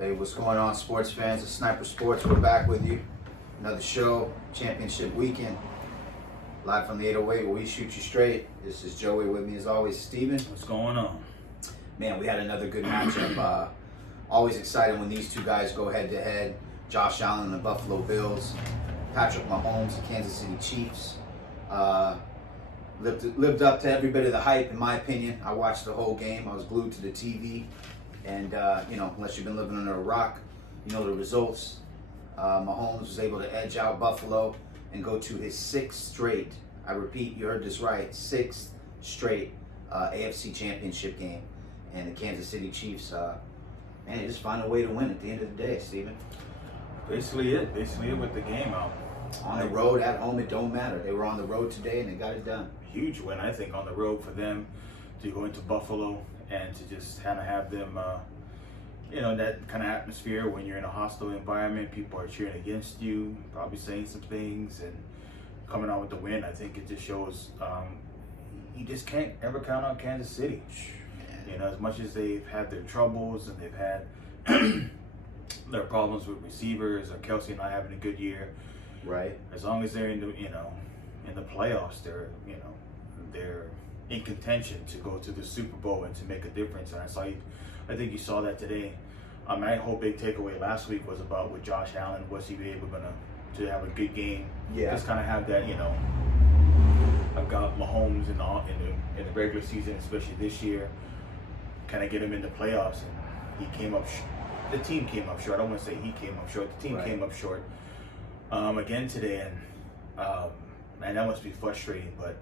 Hey, what's going on, sports fans? It's Sniper Sports. We're back with you. Another show, championship weekend. Live from the 808 where we shoot you straight. This is Joey with me as always, Steven. What's going on? Man, we had another good matchup. Always exciting when these two guys go head to head. Josh Allen and the Buffalo Bills. Patrick Mahomes, the Kansas City Chiefs. Lived up to every bit of the hype, in my opinion. I watched the whole game. I was glued to the TV. And, unless you've been living under a rock, you know the results. Mahomes was able to edge out Buffalo and go to his sixth straight, I repeat, you heard this right, sixth straight AFC championship game. And the Kansas City Chiefs, they just find a way to win at the end of the day, Steven. Basically it with the game out. On the road, at home, it don't matter. They were on the road today and they got it done. Huge win, I think, on the road for them to go into Buffalo and to just kind of have them, that kind of atmosphere when you're in a hostile environment. People are cheering against you, probably saying some things, and coming out with the win. I think it just shows you just can't ever count on Kansas City. As much as they've had their troubles and they've had their problems with receivers, or Kelsey not having a good year. Right. As long as they're in the playoffs, they're in contention to go to the Super Bowl and to make a difference. And I think you saw that today. My whole big takeaway last week was about with Josh Allen. Was he able to have a good game? Yeah. Just kind of have that, I've got Mahomes in the regular season, especially this year, kind of get him in the playoffs. And he came up, the team came up short. I don't want to say he came up short. The team came up short again today. And man, that must be frustrating. But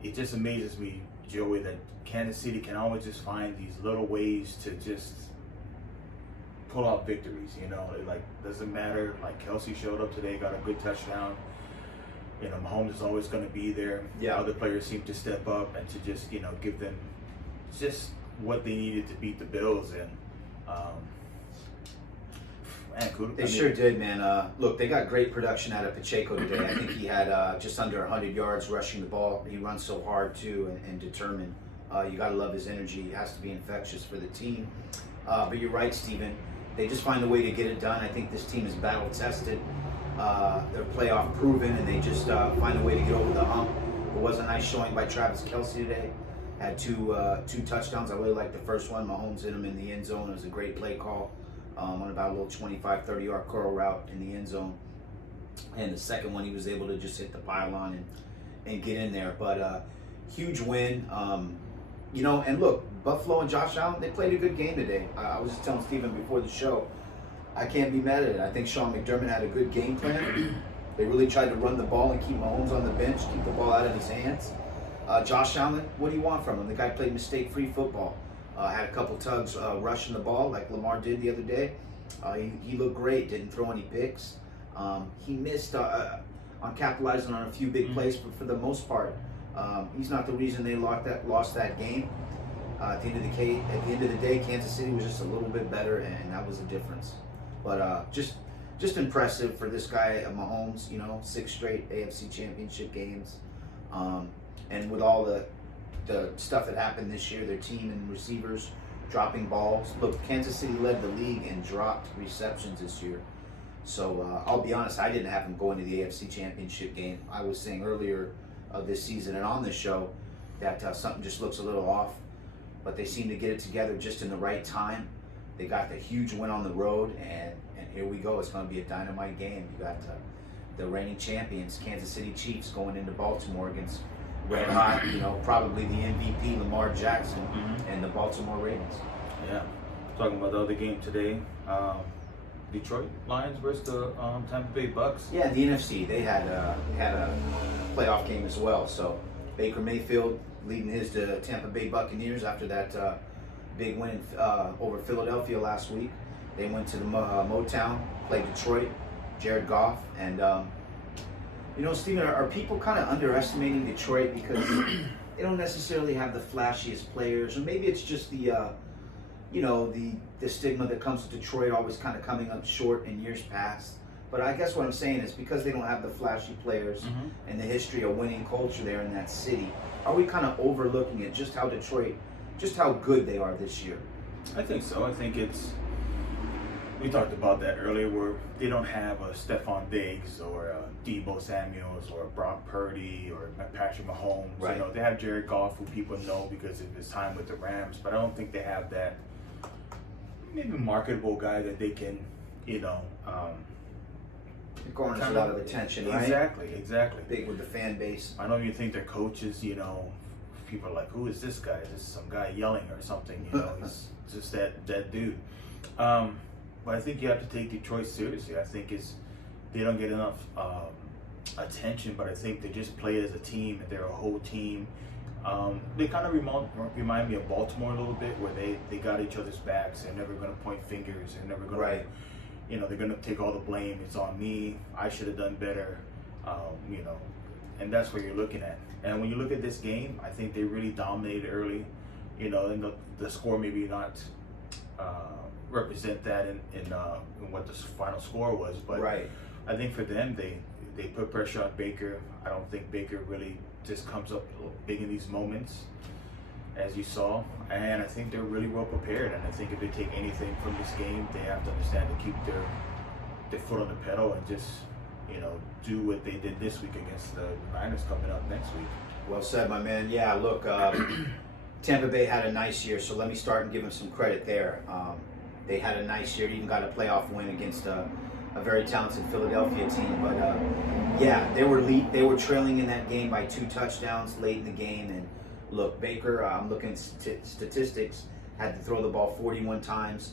it just amazes me, Joey, that Kansas City can always just find these little ways to just pull out victories. It doesn't matter. Like Kelsey showed up today, got a good touchdown. Mahomes is always going to be there. Yeah. Other players seem to step up and to just give them just what they needed to beat the Bills. And They sure did, man. Look, they got great production out of Pacheco today. I think he had just under 100 yards rushing the ball. He runs so hard, too, and determined. You got to love his energy. He has to be infectious for the team. But you're right, Steven. They just find a way to get it done. I think this team is battle-tested. They're playoff-proven, and they just find a way to get over the hump. It was a nice showing by Travis Kelsey today. Had two touchdowns. I really liked the first one. Mahomes hit him in the end zone. It was a great play call. On about a little 25, 30-yard curl route in the end zone. And the second one, he was able to just hit the pylon and get in there. But huge win. And look, Buffalo and Josh Allen, they played a good game today. I was just telling Steven before the show, I can't be mad at it. I think Sean McDermott had a good game plan. They really tried to run the ball and keep Mahomes on the bench, keep the ball out of his hands. Josh Allen, what do you want from him? The guy played mistake-free football. Had a couple tugs rushing the ball like Lamar did the other day. He looked great, didn't throw any picks. He missed on capitalizing on a few big plays, but for the most part, he's not the reason they lost that game. At the end of the day, Kansas City was just a little bit better, and that was the difference. But just impressive for this guy, Mahomes. 6 straight AFC Championship games, and with all the stuff that happened this year, their team and receivers dropping balls. Look, Kansas City led the league and dropped receptions this year. So I'll be honest, I didn't have them going to the AFC Championship game. I was saying earlier this season and on this show that something just looks a little off, but they seem to get it together just in the right time. They got the huge win on the road, and here we go. It's going to be a dynamite game. You got the reigning champions, Kansas City Chiefs, going into Baltimore against red hot, probably the MVP, Lamar Jackson, and the Baltimore Ravens. Yeah. Talking about the other game today, Detroit Lions versus the Tampa Bay Bucks. Yeah, the NFC, they had a playoff game as well. So Baker Mayfield leading his to Tampa Bay Buccaneers after that big win over Philadelphia last week. They went to the Motown, played Detroit, Jared Goff, and Steven, are people kind of underestimating Detroit because they don't necessarily have the flashiest players, or maybe it's just the stigma that comes with Detroit always kind of coming up short in years past. But I guess what I'm saying is because they don't have the flashy players and the history of winning culture there in that city, are we kind of overlooking it, just how good they are this year? I think so. I think it's We talked about that earlier, where they don't have a Stephon Diggs or a Debo Samuels or a Brock Purdy or a Patrick Mahomes. Right. You know, they have Jared Goff, who people know because of his time with the Rams, but I don't think they have that maybe marketable guy that they can, It garners a lot of attention, right? Exactly. Big with the fan base. I know you think their coaches, you know, people are like, who is this guy? Is this some guy yelling or something? You know, he's just that dude. But I think you have to take Detroit seriously. I think they don't get enough attention, but I think they just play as a team. They're a whole team. They kind of remind me of Baltimore a little bit, where they got each other's backs. They're never going to point fingers. They're never going Right. to, you know, they're going to take all the blame. It's on me. I should have done better. You know, and that's what you're looking at. And when you look at this game, I think they really dominated early. You know, and the score maybe not represent that in what the final score was, but Right. I think for them, they put pressure on Baker. I don't think Baker really just comes up big in these moments, as you saw. And I think they're really well prepared. And I think if they take anything from this game, they have to understand to keep their foot on the pedal and just, you know, do what they did this week against the Niners coming up next week. Well said, my man. Yeah, look, Tampa Bay had a nice year, so let me start and give them some credit there. They had a nice year, even got a playoff win against a very talented Philadelphia team. But yeah, they were trailing in that game by 2 touchdowns late in the game. And look, Baker, I'm looking at statistics, had to throw the ball 41 times.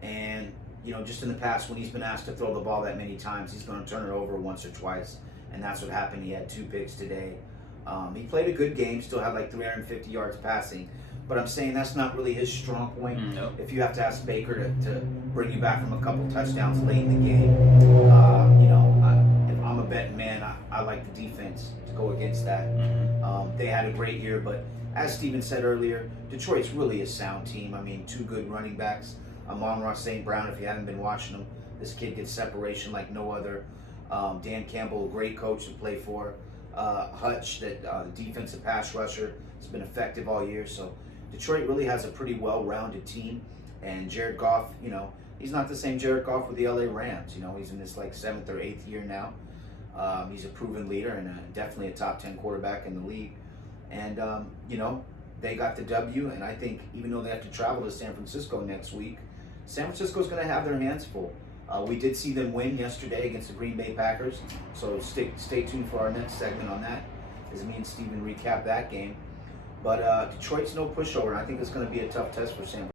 And, you know, just in the past, when he's been asked to throw the ball that many times, he's going to turn it over once or twice. And that's what happened. He had 2 picks today. He played a good game, still had like 350 yards passing. But I'm saying that's not really his strong point. No. If you have to ask Baker to bring you back from a couple touchdowns late in the game, you know, if I'm a betting man, I like the defense to go against that. They had a great year, but as Steven said earlier, Detroit's really a sound team. I mean, 2 good running backs. Amon-Ra St. Brown, if you haven't been watching him, this kid gets separation like no other. Dan Campbell, a great coach to play for. Hutch, the defensive pass rusher, has been effective all year. So Detroit really has a pretty well-rounded team. And Jared Goff, you know, he's not the same Jared Goff with the LA Rams. You know, he's in his like 7th or 8th year now. He's a proven leader and definitely a top 10 quarterback in the league. And, you know, they got the W. And I think even though they have to travel to San Francisco next week, San Francisco's going to have their hands full. We did see them win yesterday against the Green Bay Packers, so stay tuned for our next segment on that, as me and Steven recap that game. But Detroit's no pushover, and I think it's going to be a tough test for San Francisco.